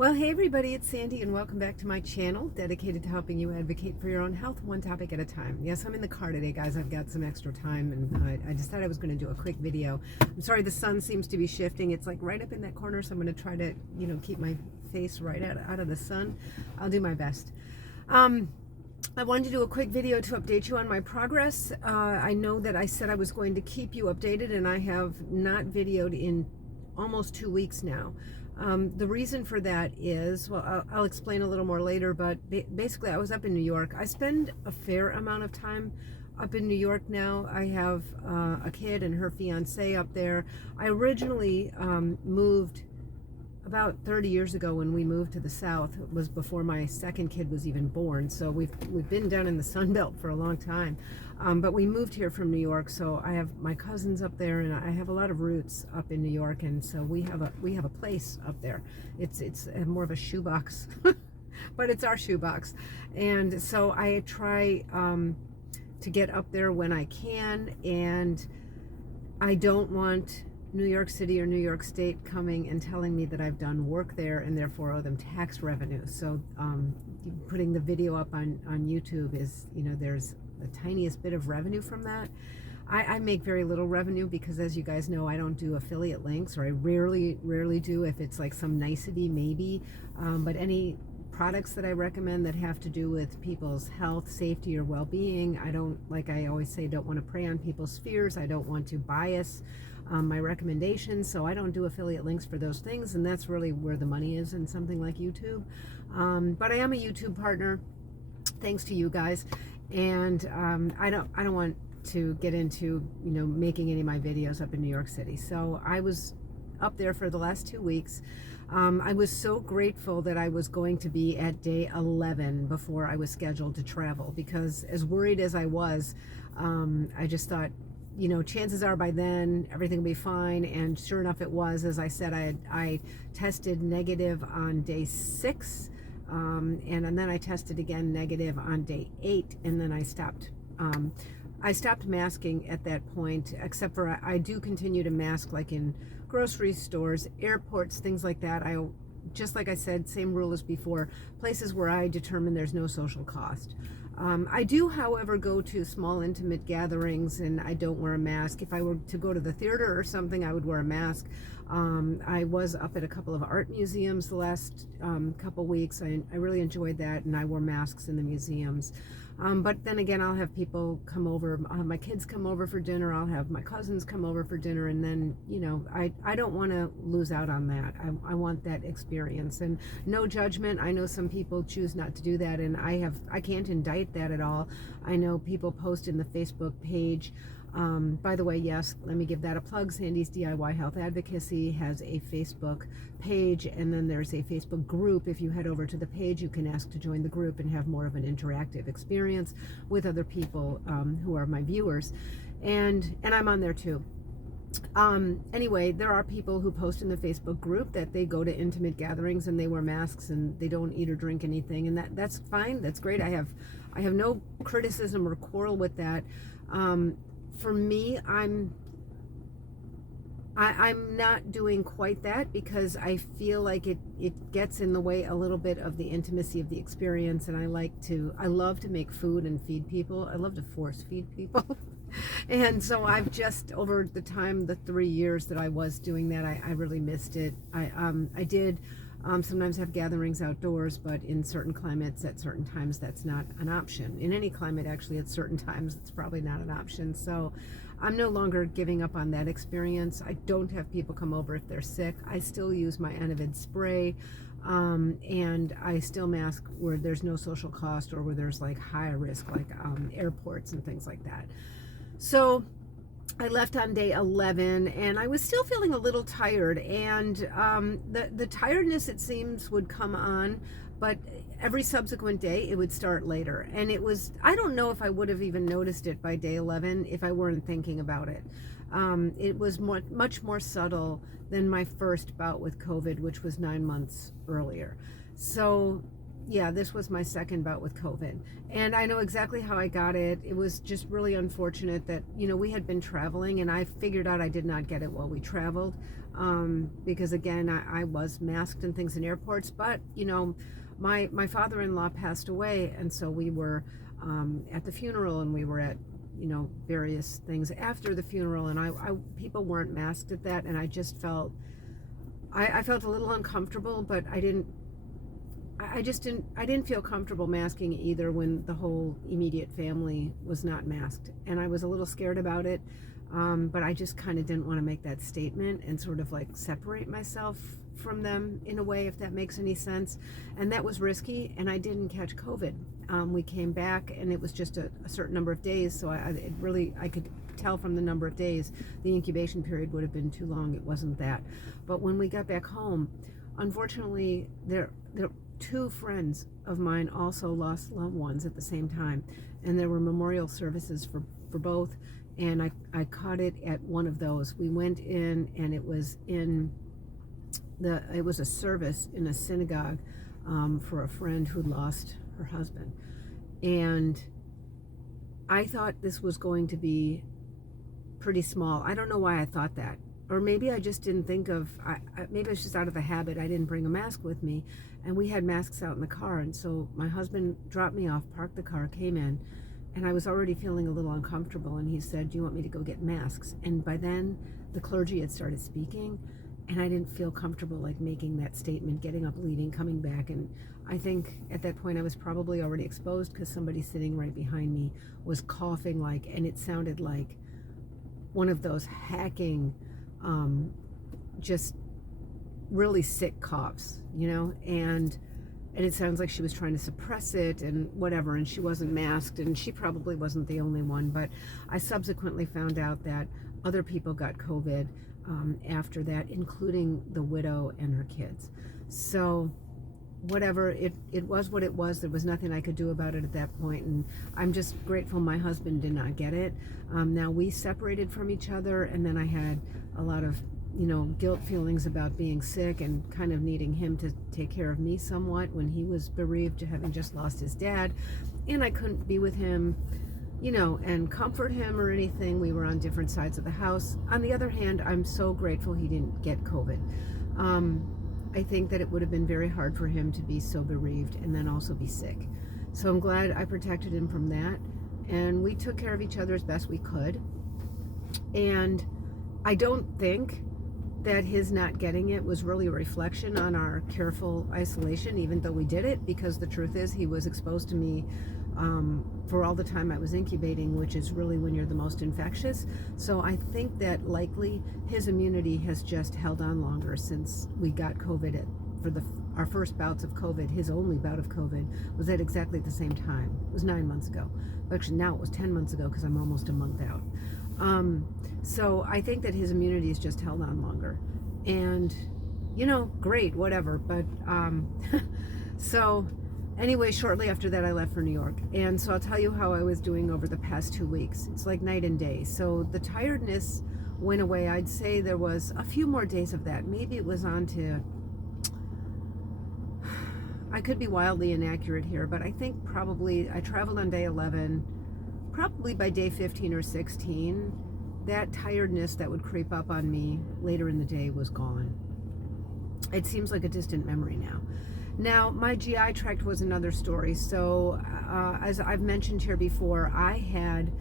Well, hey everybody, it's Sandy and welcome back to my channel dedicated to helping you advocate for your own health one topic at a time. Yes, I'm in the car today, guys. I've got some extra time and I decided I was going to do a quick video. I'm sorry the sun seems to be shifting. It's like right up in that corner, so I'm going to try to, keep my face right out of the sun. I'll do my best. I wanted to do a quick video to update you on my progress. I know that I said I was going to keep you updated and I have not videoed in almost 2 weeks now. The reason for that is, well, I'll explain a little more later, but basically I was up in New York. I spend a fair amount of time up in New York now. I have a kid and her fiance up there. I originally moved about 30 years ago when we moved to the South. It was before my second kid was even born, so we've been down in the Sun Belt for a long time. But we moved here from New York, so I have my cousins up there, and I have a lot of roots up in New York, and so we have a place up there. It's more of a shoebox, but it's our shoebox, and so I try to get up there when I can, and I don't want New York City or New York State coming and telling me that I've done work there and therefore owe them tax revenue. So putting the video up on YouTube is, there's the tiniest bit of revenue from that. I make very little revenue because, as you guys know, I don't do affiliate links, or I rarely do. If it's like some nicety, maybe, but any products that I recommend that have to do with people's health, safety, or well-being, I don't, like I always say, don't want to prey on people's fears. I don't want to bias my recommendations, so I don't do affiliate links for those things, and that's really where the money is in something like YouTube. But I am a YouTube partner, thanks to you guys, and I don't want to get into making any of my videos up in New York City. So I was up there for the last 2 weeks. I was so grateful that I was going to be at day 11 before I was scheduled to travel, because as worried as I was, I just thought, chances are by then everything will be fine. And sure enough, it was. As I said, I tested negative on day 6, and then I tested again negative on day 8, and then I stopped. I stopped masking at that point, except for I do continue to mask, like in grocery stores, airports, things like that. Just like I said, same rule as before, places where I determine there's no social cost. I do, however, go to small intimate gatherings and I don't wear a mask. If I were to go to the theater or something, I would wear a mask. I was up at a couple of art museums the last couple weeks. I really enjoyed that, and I wore masks in the museums. But then again, I'll have people come over. I'll have my kids come over for dinner. I'll have my cousins come over for dinner. And then, I don't want to lose out on that. I want that experience. And no judgment. I know some people choose not to do that. And I can't indict that at all. I know people post in the Facebook page. By the way, yes, let me give that a plug. Sandy's DIY Health Advocacy has a Facebook page, and then there's a Facebook group. If you head over to the page, you can ask to join the group and have more of an interactive experience with other people who are my viewers, and I'm on there too. Anyway, there are people who post in the Facebook group that they go to intimate gatherings and they wear masks and they don't eat or drink anything, and that's fine. That's great. I have no criticism or quarrel with that. For me, I'm not doing quite that, because I feel like it gets in the way a little bit of the intimacy of the experience, and I love to make food and feed people. I love to force feed people. And so I've just, over the 3 years that I was doing that, I really missed it. I did sometimes have gatherings outdoors, but in certain climates at certain times that's not an option. In any climate, actually, at certain times it's probably not an option. So I'm no longer giving up on that experience. I don't have people come over if they're sick. I still use my Anavid spray, and I still mask where there's no social cost or where there's like high risk, like airports and things like that. So I left on day 11 and I was still feeling a little tired, and the tiredness, it seems, would come on, but every subsequent day it would start later, and I don't know if I would have even noticed it by day 11 if I weren't thinking about it. It was much more subtle than my first bout with COVID, which was 9 months earlier. So yeah, this was my second bout with COVID. And I know exactly how I got it. It was just really unfortunate that, we had been traveling and I figured out I did not get it while we traveled. Because again, I was masked and things in airports, but, my father-in-law passed away. And so we were at the funeral and we were at, various things after the funeral. And people weren't masked at that. And I just felt, I felt a little uncomfortable, but I didn't feel comfortable masking either when the whole immediate family was not masked. And I was a little scared about it, but I just kind of didn't want to make that statement and sort of like separate myself from them in a way, if that makes any sense. And that was risky, and I didn't catch COVID. We came back and it was just a certain number of days, so I could tell from the number of days the incubation period would have been too long. It wasn't that. But when we got back home, unfortunately, there two friends of mine also lost loved ones at the same time, and there were memorial services for both, and I caught it at one of those. We went in, and it was a service in a synagogue for a friend who lost her husband, and I thought this was going to be pretty small. I don't know why I thought that. Or maybe I just didn't think of, maybe it was just out of the habit. I didn't bring a mask with me, and we had masks out in the car. And so my husband dropped me off, parked the car, came in, and I was already feeling a little uncomfortable. And he said, "Do you want me to go get masks?" And by then the clergy had started speaking, and I didn't feel comfortable like making that statement, getting up, leaving, coming back. And I think at that point I was probably already exposed, because somebody sitting right behind me was coughing and it sounded like one of those hacking, just really sick coughs, and it sounds like she was trying to suppress it and whatever, and she wasn't masked, and she probably wasn't the only one. But I subsequently found out that other people got COVID after that, including the widow and her kids. So whatever, it was what it was. There was nothing I could do about it at that point, and I'm just grateful my husband did not get it. Now we separated from each other, and then I had a lot of guilt feelings about being sick and kind of needing him to take care of me somewhat when he was bereaved, having just lost his dad, and I couldn't be with him and comfort him or anything. We were on different sides of the house. On the other hand, I'm so grateful he didn't get COVID. I think that it would have been very hard for him to be so bereaved and then also be sick. So I'm glad I protected him from that, and we took care of each other as best we could. And I don't think that his not getting it was really a reflection on our careful isolation, even though we did it, because the truth is he was exposed to me for all the time I was incubating, which is really when you're the most infectious. So I think that likely his immunity has just held on longer since we got COVID. For our first bouts of COVID, his only bout of COVID was at exactly the same time. It was 9 months ago. Actually, now it was 10 months ago, because I'm almost a month out. So I think that his immunity has just held on longer, and great, whatever. But so anyway, shortly after that I left for New York, and so I'll tell you how I was doing over the past 2 weeks. It's like night and day. So the tiredness went away. I'd say there was a few more days of that. Maybe it was on to, I could be wildly inaccurate here, but I think probably I traveled on day 11. Probably by day 15 or 16, that tiredness that would creep up on me later in the day was gone. It seems like a distant memory now. Now, my GI tract was another story. So, as I've mentioned here before, I had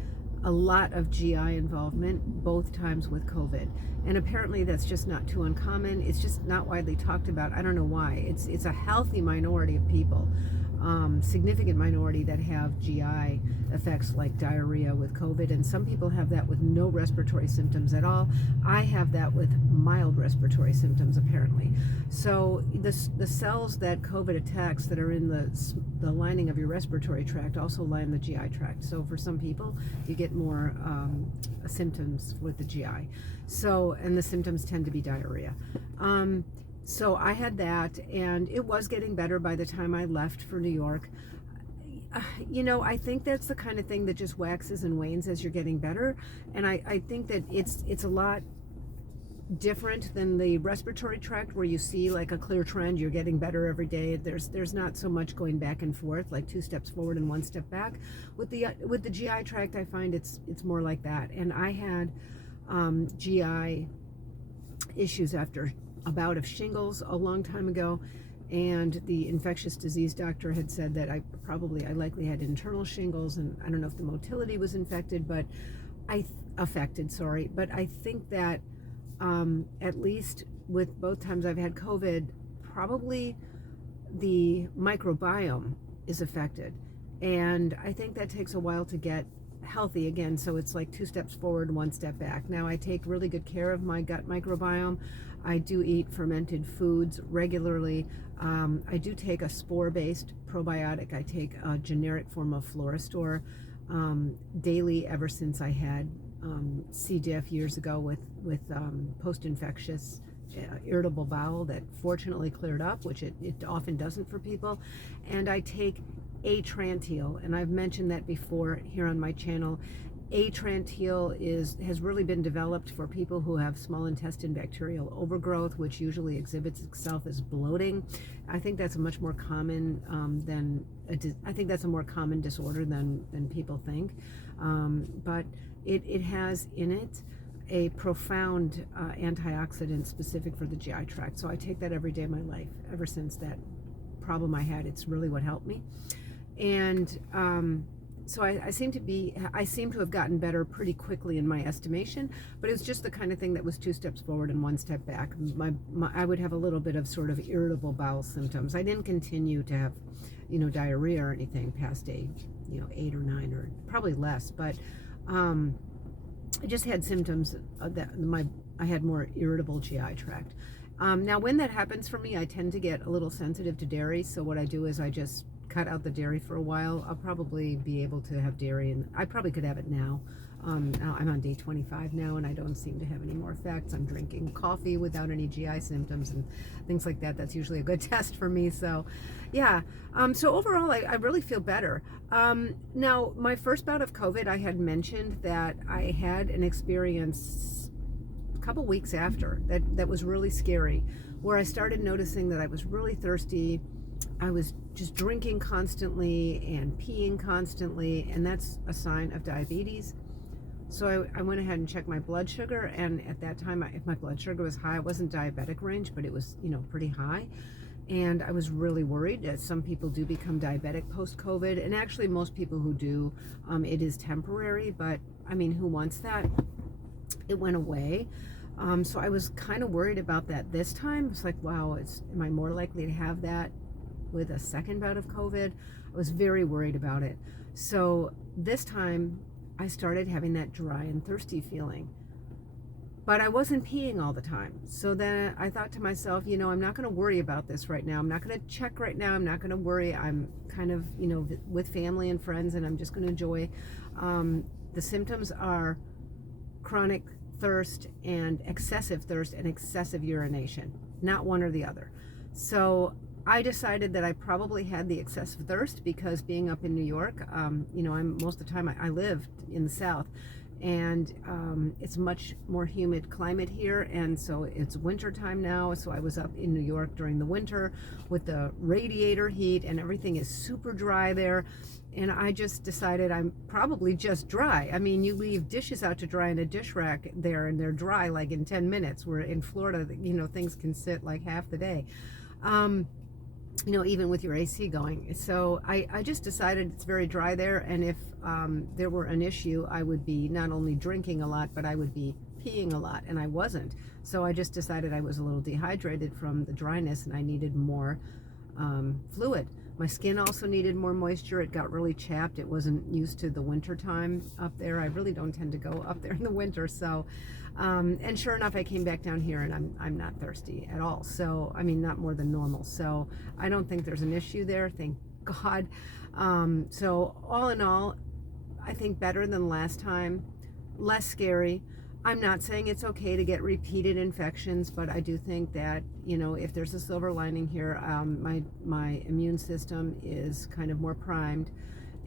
a lot of GI involvement both times with COVID. And apparently that's just not too uncommon. It's just not widely talked about. I don't know why. It's a healthy minority of people. Significant minority that have GI effects like diarrhea with COVID, and some people have that with no respiratory symptoms at all. I have that with mild respiratory symptoms, apparently. So the cells that COVID attacks that are in the lining of your respiratory tract also line the GI tract. So for some people, you get more symptoms with the GI. So, and the symptoms tend to be diarrhea. So I had that, and it was getting better by the time I left for New York. I think that's the kind of thing that just waxes and wanes as you're getting better. And I think that it's a lot different than the respiratory tract, where you see like a clear trend. You're getting better every day. There's not so much going back and forth, like 2 steps forward and 1 step back. With the GI tract, I find it's more like that. And I had GI issues after a bout of shingles a long time ago, and the infectious disease doctor had said that I likely had internal shingles, and I don't know if the motility was infected, but affected, sorry. But I think that at least with both times I've had COVID, probably the microbiome is affected. And I think that takes a while to get healthy again. So it's like 2 steps forward, 1 step back. Now I take really good care of my gut microbiome. I do eat fermented foods regularly. I do take a spore-based probiotic. I take a generic form of Florastor daily ever since I had C. diff years ago with post-infectious irritable bowel that fortunately cleared up, which it often doesn't for people. And I take Atrantil, and I've mentioned that before here on my channel. Atrantil has really been developed for people who have small intestine bacterial overgrowth, which usually exhibits itself as bloating. I think that's a much more common I think that's a more common disorder than people think. But it has in it a profound antioxidant specific for the GI tract. So I take that every day of my life. Ever since that problem I had, it's really what helped me. And so I seem to have gotten better pretty quickly in my estimation, but it was just the kind of thing that was 2 steps forward and 1 step back. I would have a little bit of sort of irritable bowel symptoms. I didn't continue to have, diarrhea or anything past day, 8 or 9 or probably less, but I just had symptoms that I had more irritable GI tract. Now when that happens for me, I tend to get a little sensitive to dairy. So what I do is I just cut out the dairy for a while. I'll probably be able to have dairy, and I probably could have it now. Now I'm on day 25 now, and I don't seem to have any more effects. I'm drinking coffee without any GI symptoms and things like that. That's usually a good test for me. So yeah, so overall I really feel better. Now my first bout of COVID, I had mentioned that I had an experience a couple weeks after that was really scary, where I started noticing that I was really thirsty. I was just drinking constantly and peeing constantly, and that's a sign of diabetes. So I went ahead and checked my blood sugar, and at that time, if my blood sugar was high, it wasn't diabetic range, but it was, pretty high. And I was really worried that some people do become diabetic post-COVID, and actually most people who do, it is temporary, but I mean, who wants that? It went away. So I was kind of worried about that this time. It's like, wow, am I more likely to have that with a second bout of COVID? I was very worried about it. So this time I started having that dry and thirsty feeling, but I wasn't peeing all the time. So then I thought to myself, I'm not going to worry about this right now. I'm not going to check right now. I'm not going to worry. I'm kind of, with family and friends, and I'm just going to enjoy. The symptoms are chronic thirst and excessive urination, not one or the other. So I decided that I probably had the excessive thirst because being up in New York, most of the time I lived in the South, and it's much more humid climate here, and so it's winter time now. So I was up in New York during the winter with the radiator heat, and everything is super dry there. And I just decided I'm probably just dry. I mean, you leave dishes out to dry in a dish rack there, and they're dry like in 10 minutes. Where in Florida, things can sit like half the day. Even with your AC going. So I just decided it's very dry there, and if there were an issue, I would be not only drinking a lot, but I would be peeing a lot, and I wasn't. So I just decided I was a little dehydrated from the dryness, and I needed more fluid. My skin also needed more moisture. It got really chapped. It wasn't used to the winter time up there. I really don't tend to go up there in the winter. So, and sure enough, I came back down here, and I'm not thirsty at all. So, I mean, not more than normal. So I don't think there's an issue there. Thank God. So all in all, I think better than last time, less scary. I'm not saying it's okay to get repeated infections, but I do think that, if there's a silver lining here, my immune system is kind of more primed,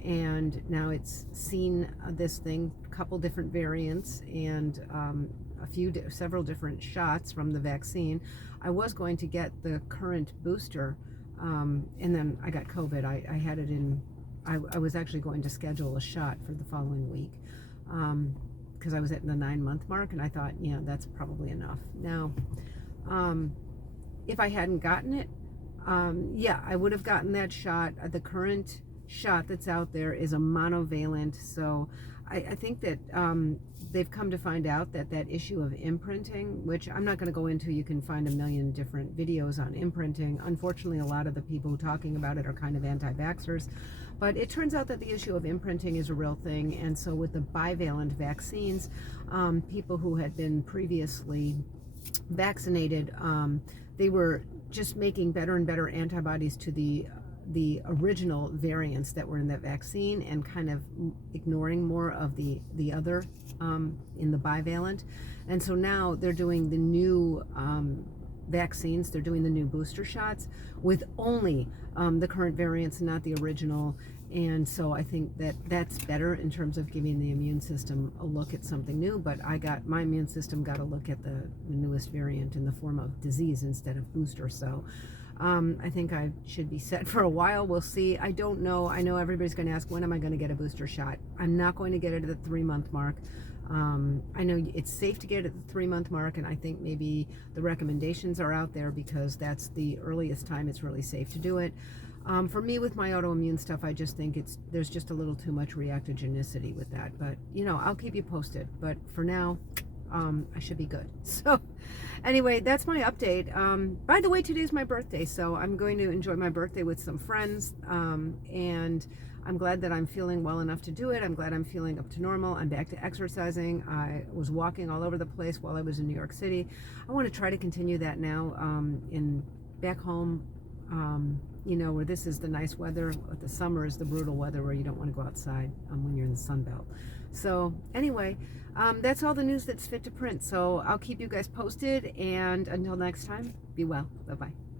and now it's seen this thing, a couple different variants, and several different shots from the vaccine. I was going to get the current booster, and then I got COVID. I had it in, I was actually going to schedule a shot for the following week, because I was at the 9-month mark, and I thought, yeah, that's probably enough. Now, if I hadn't gotten it, yeah, I would have gotten that shot. The current shot that's out there is a monovalent, so I think that they've come to find out that that issue of imprinting, which I'm not going to go into, you can find a million different videos on imprinting. Unfortunately, a lot of the people talking about it are kind of anti-vaxxers, but it turns out that the issue of imprinting is a real thing. And so with the bivalent vaccines, people who had been previously vaccinated, they were just making better and better antibodies to the original variants that were in that vaccine, and kind of ignoring more of the other in the bivalent. And so now they're doing the new vaccines, they're doing the new booster shots with only the current variants, not the original. And so I think that that's better in terms of giving the immune system a look at something new. But my immune system got a look at the newest variant in the form of disease instead of booster. So I think I should be set for a while. We'll see. I don't know. I know everybody's going to ask, when am I going to get a booster shot? I'm not going to get it at the 3-month mark. I know it's safe to get it at the 3-month mark, and I think maybe the recommendations are out there because that's the earliest time it's really safe to do it. For me, with my autoimmune stuff, I just think there's just a little too much reactogenicity with that. But, you know, I'll keep you posted. But for now, I should be good. So anyway, that's my update. By the way, today's my birthday, so I'm going to enjoy my birthday with some friends. And I'm glad that I'm feeling well enough to do it. I'm glad I'm feeling up to normal. I'm back to exercising. I was walking all over the place while I was in New York City. I want to try to continue that now back home. You know, where this is the nice weather, but the summer is the brutal weather where you don't want to go outside when you're in the sun belt. So anyway, that's all the news that's fit to print. So I'll keep you guys posted, and until next time, be well. Bye-bye.